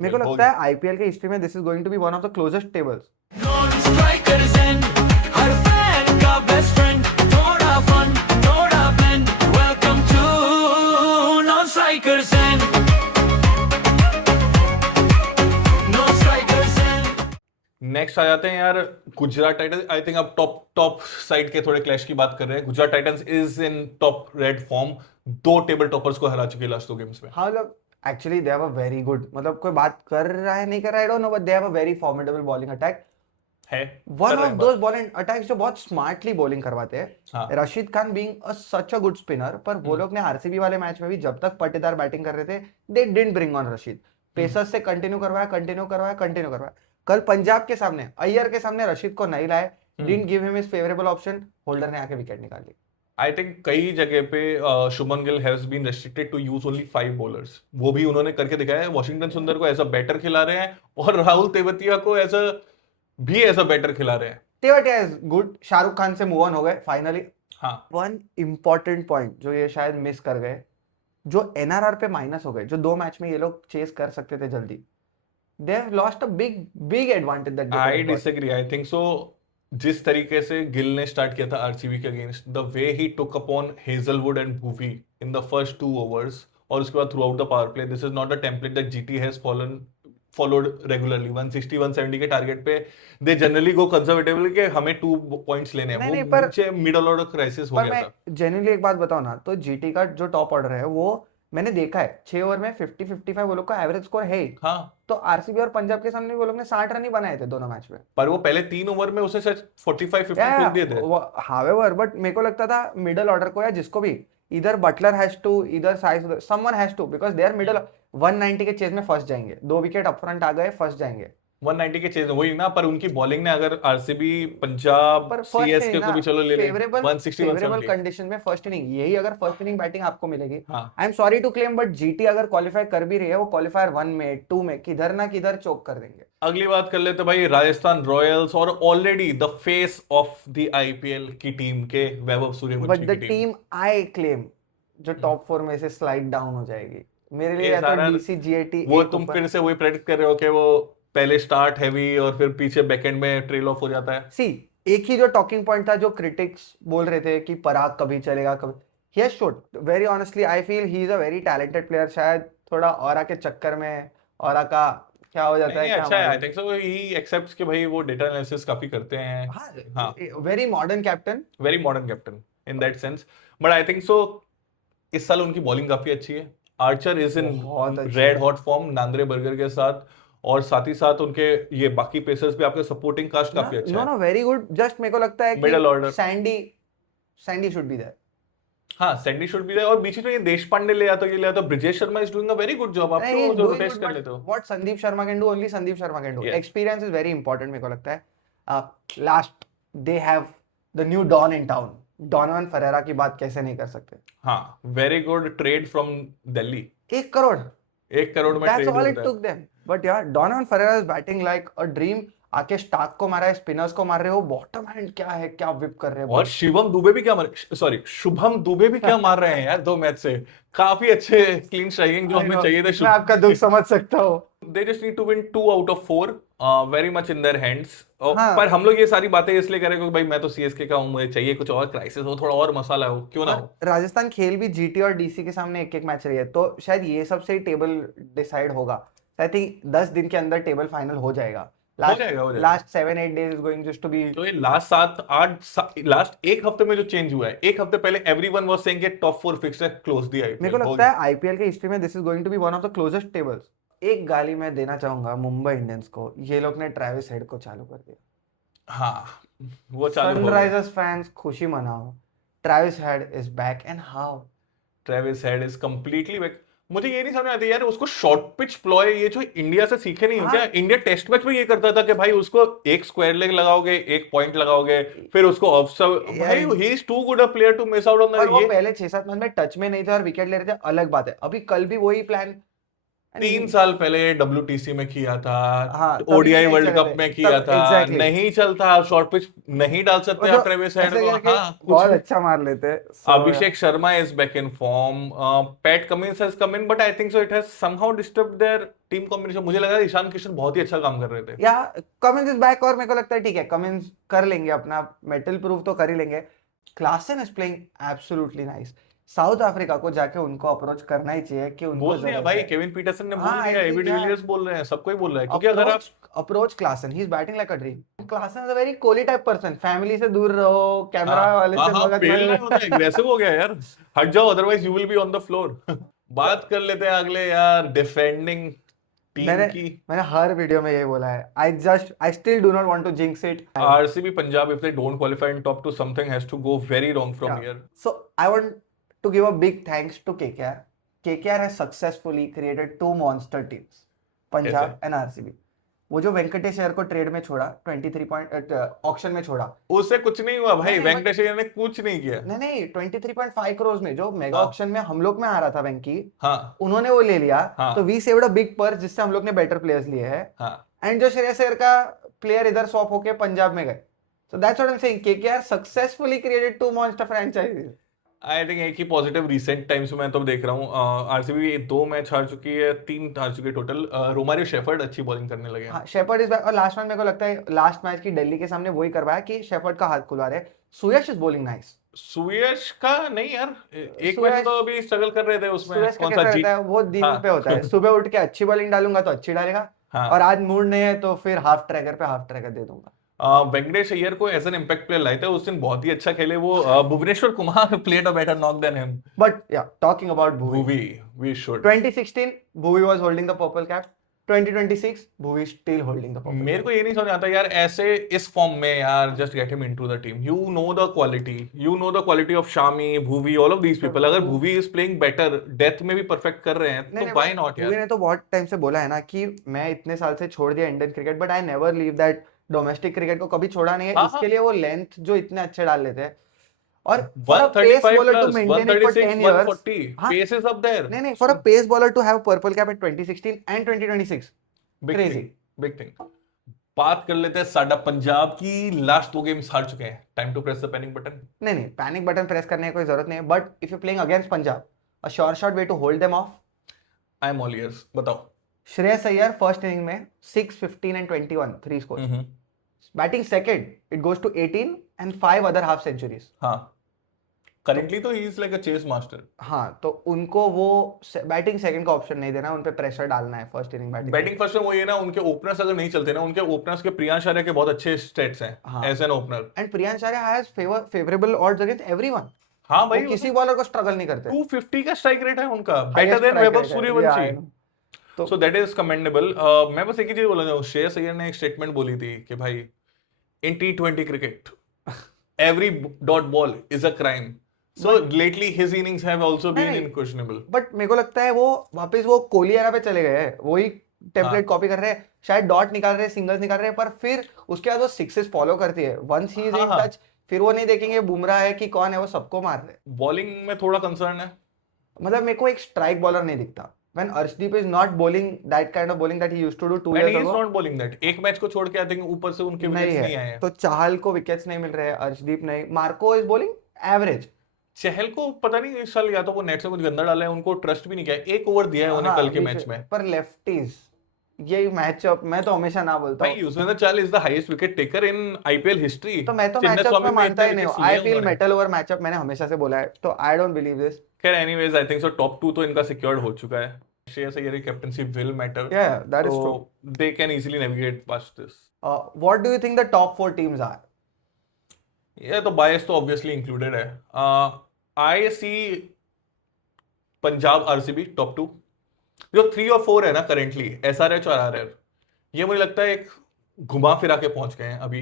मेरे को लगता है आईपीएल के हिस्ट्री में this is going to be one of the closest tables. Next आ जाते हैं यार गुजरात टाइटंस। आई थिंक अब टॉप साइड के थोड़े क्लैश की बात कर रहे हैं। Gujarat Titans is in top red form, 2 table toppers को हरा चुके लास्ट 2 गेम्स में। हाँ मतलब actually they have a very good, मतलब कोई बात कर रहा है नहीं कर रहा है I don't know, but they have a very formidable bowling attack है। One of those bowling attacks जो बहुत स्मार्टली बॉलिंग करवाते हैं। हाँ। Rashid Khan being a such a good spinner, पर वो लोग ने आरसीबी वाले मैच में भी जब तक पट्टेदार बैटिंग कर रहे थे they didn't bring on Rashid. Pacers से कंटिन्यू करवाया। कल पंजाब के सामने अय्यर के सामने रशीद को नहीं लाए, didn't give him his favourable option, holder ने आके विकेट निकाल ली। आई थिंक कई जगह पे Shubman Gill has been restricted to use only 5 bowlers, वो भी उन्होंने करके दिखाया है। वॉशिंगटन सुंदर को एज अ बैटर खिला रहे हैं और राहुल तेवतिया को एज अ बैटर खिला रहे हैं। तेवतिया इज गुड, शाहरुख खान से मूव ऑन हो गए फाइनली। हाँ। वन इंपॉर्टेंट पॉइंट जो ये शायद मिस कर गए, जो एनआरआर पे माइनस हो गए, जो 2 मैच में ये लोग चेस कर सकते थे जल्दी, they have lost a big advantage that I disagree. I think सो जिस तरीके से गिल ने स्टार्ट किया था आरसीबी के against, the way he took upon Hazlewood and Bhuvi in the first 2 overs और उसके बाद through out the power play, this is not a template that GT has followed regularly. 160 170 के टारगेट पे दे जनरली गो कंजर्वेटिवली कि हमें 2 points लेने हैं। नहीं, वो पर नीचे मिडल ऑर्डर क्राइसिस हो पर गया मैं था। जेन्युइनली एक बात बताऊं ना, तो जीटी का जो टॉप ऑर्डर है वो मैंने देखा है 6 ओवर में 50-55 वो लोग का एवरेज स्कोर है ही। हाँ। तो आरसीबी और पंजाब के सामने वो लोग ने 60 रन ही बनाए थे दोनों मैच में, पर वो पहले 3 ओवर में उसे शायद 45-50 ठोक दिए थे। हावेवर बट मेरे को लगता था मिडल ऑर्डर को या जिसको भी, इधर बटलर हैज टू, इधर someone has to, because they are middle 190 के चेज में फंस जाएंगे, 2 विकेट अपफ्रंट आ गए, फंस जाएंगे 190 के चेज वही ना, पर उनकी बॉलिंग ने अगर आरसीबी पंजाब सीएसके को भी चलो ले ले 160 फेवरेबल 170। कंडीशन में फर्स्ट इनिंग, यही अगर फर्स्ट इनिंग बैटिंग आपको मिलेगी, हाँ। I am sorry to claim but GT अगर क्वालिफाई कर भी रही है वो क्वालिफायर 1 में 2 में किधर ना किधर चोक कर देंगे। अगली बात कर लेते भाई राजस्थान रॉयल्स और already the face of the IPL की टीम के वैभव सूर्यवंशी बट द की टीम आई क्लेम जो टॉप 4 में से स्लाइड डाउन हो जाएगी मेरे लिए, या तो डीसी जीएटी। वो तुम फिर से वही प्रेडिक्ट कर रहे हो कि वो पहले स्टार्ट हैवी और फिर पीछे बैकएंड में ट्रेल ऑफ हो जाता है। सी एक ही जो टॉकिंग पॉइंट था जो क्रिटिक्स बोल रहे थे कि पराग कभी चलेगा कभी, he has showed very honestly I feel he is a very talented player. शायद थोड़ा ऑरा के चक्कर में ऑरा का क्या हो जाता है, क्या अच्छा है। आई थिंक सो ही एक्सेप्ट्स कि भाई वो डेटा एनालिसिस काफी करते हैं। हाँ, very modern captain in that sense. But I think सो इस साल उनकी बॉलिंग काफी अच्छी है। Archer is in red hot form Nandre Burger के साथ, और साथ ही साथ उनके ये बाकी पेसर्स भी आपके सपोर्टिंग कास्ट काफी अच्छा है। नो वेरी गुड, जस्ट मेरे को लगता है middle order Sandy should be there. हाँ, सैंडी शुड बी देयर। और बीच में ये देशपांडे ले आता, ये ले आता, Brijesh Sharma is doing a very good job. आप तो जो रोटेट कर लेते हो, what Sandeep Sharma can do, only Sandeep Sharma can do. Experience is very important मेरे को लगता है। Last they have the new don in town, Donovan Ferreira की बात कैसे नहीं कर सकते। हाँ, very good trade from Delhi. 1 crore में ट्रेड होता है। बट यार Donovan Ferreira is batting like a dream. आके स्टार्क को मारा है, स्पिनर्स को मार रहे हो, बॉटम हैंड क्या है, क्या विप कर रहे हैं। और शुभम दुबे भी क्या मार रहे हैं यार 2 मैच से। काफी अच्छे क्लीन स्ट्राइकिंग जो हमें चाहिए थे। मैं आपका दुख समझ सकता हूँ। They just need to win 2 out of 4, very much in their hands. पर हम लोग ये सारी बातें इसलिए करें क्योंकि भाई मैं तो सीएसके का हूँ, मुझे चाहिए कुछ और क्राइसिस हो, थोड़ा और मसाला हो, क्यों ना हो। राजस्थान खेल भी जीटी और डीसी के सामने एक मैच रही है, तो शायद ये सबसे टेबल डिसाइड होगा। आई थिंक 10 दिन के अंदर टेबल फाइनल हो जाएगा। Last 7-8 days is going just to be। तो ये लास्ट एक हफ्ते में जो चेंज हुआ है, एक हफ्ते पहले एवरीवन वाज सेइंग कि टॉप 4 फिक्स्ड है, क्लोज द आईपीएल। मेरे को लगता है आईपीएल के हिस्ट्री में this is going to be one of the closest tables. एक गाली मैं देना चाहूंगा मुंबई इंडियंस को, ये लोग ने ट्रेविस हेड को चालू कर दिया। हाँ, वो चालू हो गया। सनराइजर्स फैंस खुशी मनाओ, Travis head is back. And how Travis head is completely back. मुझे ये नहीं समझ आता यार, उसको शॉर्ट पिच प्लॉय ये जो इंडिया से सीखे नहीं हो क्या? इंडिया टेस्ट मैच में ये करता था कि भाई उसको एक स्क्वायर लेग लगाओगे, एक पॉइंट लगाओगे, फिर उसको ऑफ। भाई he is too good a player to miss out on that. वो पहले 6-7 मैच में टच में नहीं थे और विकेट ले रहे थे, अलग बात है। अभी कल भी वही प्लान, And 3 साल पहले WTC में किया था, हाँ, तभी ओडीआई नहीं वर्ल्ड चले कप थे, में किया तब था, exactly। नहीं चलता, शॉर्ट पिच नहीं डाल सकते वो तो आप ट्रेविस हेड ऐसे को, करके हाँ कुछ बहुत भी। अच्छा मार लेते, so Abhishek Sharma is back in form. Pat Cummins has come in, but I think so it has somehow disturbed their team combination. मुझे लगा ईशान किशन बहुत ही अच्छा काम कर रहे थे। या कमिंस इज बैक, और मेरे को लगता है ठीक है, कमिंस कर लेंगे अपना मेटल प्रूफ तो कर ही लेंगे। Klaasen is playing absolutely nice. South Africa को जाके उनको अप्रोच करना ही चाहिए कि उनको बोल दिया जरूरत भाई, है। केविन पीटरसन ने बोल हाँ, दिया, I एबी think, डिविलियर्स बोल रहे हैं, सबको ही बोल रहा है, क्योंकि अगर आप approach Klaasen, he is batting like a dream. Klaasen is a very Kohli type person, family से दूर रहो, कैमरा हाँ वाले हाँ से हाँ, मगज पेल नहीं में होता, एग्रेसिव हो गया यार, हट जाओ otherwise you will be on the floor. बात कर लेते हैं अगले यार, डिफेंडिंग टीम मैंने की। मैंने हर वीडियो में यही बोला है, I still do not want to jinx it. RCB Punjab, if they don't qualify in top two, something has to go very wrong from Yeah. here. So I want to give a big thanks to KKR. KKR has successfully created two monster teams, Punjab कैसे? and RCB. वो जो वेंकटेश अय्यर को trade में छोड़ा, 23 point auction में छोड़ा, उससे कुछ नहीं हुआ भाई, नहीं, वेंकटेश अय्यर ने कुछ नहीं किया। नहीं 23.5 करोड़ में जो मेगा हाँ। ऑक्शन में हम लोग में आ रहा था वेंकी, हाँ उन्होंने वो ले लिया। हाँ। तो we saved a big purse, जिससे हम लोग ने बेटर प्लेयर्स लिए हैं। हाँ, एंड जो श्रेयस अय्यर का प्लेयर इधर स्वैप होके पंजाब में गए। So that's what I'm saying. KKR successfully created two monster franchises. I think एक ही पॉजिटिव रिसेंट टाइम्स में मैं तो देख रहा हूँ, आरसीबी 2 मैच हार चुकी है, 3 हार चुकी है टोटल। रोमारियो शेफर्ड अच्छी बॉलिंग करने लगे हैं। हाँ, शेफर्ड इज बैक। और लास्ट मैच मेरे को लगता है लास्ट मैच की दिल्ली के सामने वही करवाया कि शेफर्ड का हाथ खुलवा रहे। सुयश इज बॉलिंग नाइस। सुयश का नहीं यार, एक सुयश- मैच तो अभी स्ट्रगल कर रहे थे उसमें, सुयश का कौन कैसा सा रहता है, वो दिन हाँ। पे होता है। सुबह उठ के अच्छी बॉलिंग डालूंगा तो अच्छी डालेगा, हाँ। और आज मूड नहीं है तो फिर हाफ ट्रैकर पे हाफ ट्रैकर दे दूंगा। वेंकटेश अय्यर को एज एन इम्पैक्ट प्लेयर लाए थे, उस दिन बहुत ही अच्छा खेले वो। Bhuvneshwar Kumar played a better knock than him. But yeah talking about Bhuvi, Bhuvi, we should. 2016 Bhuvi was holding the purple cap, 2026 Bhuvi still holding the purple. मेरे को ये नहीं समझ आता यार, ऐसे इस फॉर्म में यार, just get him into the team. You know the quality of Shami, Bhuvi, all of these people. अगर Bhuvi is playing better, death में भी परफेक्ट कर रहे हैं, तो व्हाई नॉट भुवी यार। ने तो बहुत टाइम से बोला है ना कि मैं इतने साल से छोड़ दिया Indian cricket, but I never leave that domestic cricket को कभी छोड़ा नहीं है। हाँ, इसके लिए वो लेंथ जो इतने अच्छे डाल लेते हैं, और 135 plus, maintain it for 136, 10 years, 140, हाँ, pace is up there. नहीं for a pace bowler to have purple cap in 2016 and 2026, Big crazy. thing, big thing. बात कर लेते हैं साडा पंजाब की। लास्ट 2 गेम्स हार चुके हैं, time to press the panic button. नहीं पैनिक बटन प्रेस करने की कोई जरूरत नहीं है, but if you playing against Punjab, a sure shot way to hold them off. I am all ears, बताओ। श्रेयस अय्यर फर्स्ट इनिंग में 6, 15 and 21 3 scores. Batting second, it goes to 18 and 5 other half centuries. हाँ, करेंटली तो he is like a chase master. हाँ, तो उनको वो batting second का option नहीं देना, उन पे प्रेशर डालना है फर्स्ट इनिंग बैटिंग फर्स्ट में। वो ये ना, उनके ओपनर्स अगर नहीं चलते ना, उनके ओपनर्स के प्रियांश आर्या के बहुत अच्छे स्टेट्स हैं हाँ। As an opener. And Priyansh Arya has favourable odds against everyone. हाँ भाई, वो किसी बॉलर को स्ट्रगल नहीं करते। 250 का स्ट्राइक रेट है उनका, Highest बेटर देन strike वैभव rate है, सूर्यवंशी। yeah, I know. तो सो दैट इज कमेंडेबल। मैं बस एक ही चीज बोलना चाहूँ, श्रेयस अय्यर ने एक स्टेटमेंट बोली थी कि भाई, in T20 cricket every dot ball is a crime. So lately his innings have also been नहीं, इनक्वेश्चनेबल। बट मेरे को लगता है वो वापस वो कोहली एरा पे चले गए हैं, वही टेम्पलेट कॉपी कर रहे हैं, शायद डॉट निकाल रहे हैं, सिंगल्स निकाल रहे हैं, पर फिर उसके बाद वो सिक्सेस फॉलो करती है। Once he is in touch, फिर वो नहीं देखेंगे बुमराह है कि कौन है, वो सबको मार रहे हैं। बॉलिंग में थोड़ा कंसर्न है, मतलब मेरे को एक स्ट्राइक बॉलर नहीं दिखता। When Arshdeep is not bowling that kind of bowling that he used to do 2 and years he is ago, not bowling that. एक मैच को छोड़ के आई थिंक ऊपर से उनके नहीं विकेट्स नहीं आए है। हैं। तो चाहल को विकेट्स नहीं मिल रहे हैं, अर्शदीप नहीं, मार्को इज बॉलिंग एवरेज। चहल को पता नहीं इस साल या तो वो नेट से कुछ गंदा डाला है, उनको ट्रस्ट भी नहीं किया। 1 ओवर दिया है उन्हें कल के मैच में। पर लेफ्टीज ये मैचअप मैं तो हमेशा ना बोलता भाई हूँ, Yuzvendra Chahal is the highest wicket taker in IPL history. तो मैं तो मैचअप में मानता ही नहीं हूँ। I feel mental over matchup, मैंने हमेशा से बोला है, तो आई डोंट बिलीव दिस। खैर anyways, I think so top 2 तो इनका सिक्योर्ड हो चुका है। श्रेयस अय्यर की captaincy will matter, Yeah, that is so true. they can easily navigate past this. What do you think the top 4 teams are? ये तो बायस तो ऑब्वियसली इंक्लूडेड है। आई सी पंजाब आरसीबी टॉप 2। जो 3 और 4 है ना करेंटली, एसआरएच और आरआर, ये मुझे लगता है एक घुमा फिरा के पहुंच गए हैं अभी।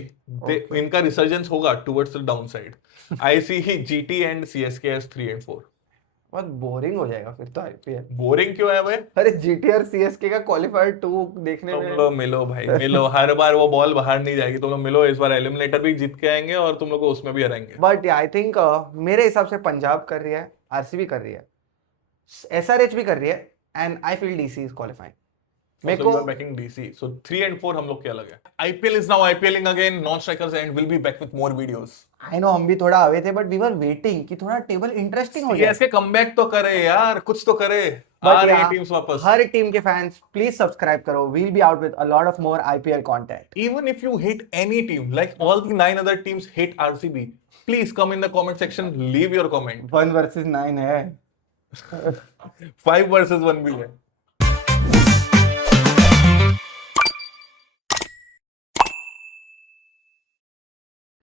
इनका रिसर्जेंस होगा towards the down side. I see GT and CSK as 3 and 4। बहुत बोरिंग हो जाएगा फिर तो आईपीएल। बोरिंग क्यों है भाई? अरे जीटी और सीएसके का क्वालिफायर 2 देखने तुम में लोग मिलो भाई, मिलो। हर बार वो बॉल बाहर नहीं जाएगी, तुम लोग मिलो। इस बार एलिमिनेटर भी जीत के आएंगे और तुम लोग को उसमें भी हराएंगे। बट आई थिंक मेरे हिसाब से पंजाब कर रही है, आरसीबी कर रही है, एसआरएच भी कर रही है, and I feel DC is qualifying. So मेरे you are को backing DC. So 3 and 4 हम लोग क्या लगे? IPL is now IPLing again. Non-strikers and will be back with more videos. I know हम भी थोड़ा अवे थे, but we were waiting कि थोड़ा टेबल इंटरेस्टिंग हो जाए. CSK comeback तो करे यार, कुछ तो करे. But आ रही yeah, टीम्स वापस. हर टीम के फैंस प्लीज सब्सक्राइब करो. We'll be out with a lot of more IPL content. Even if you hate any team, like all the 9 other teams hate RCB, please come in the comment section, leave your comment. 1 versus 9 है. 5 versus 1 भी है.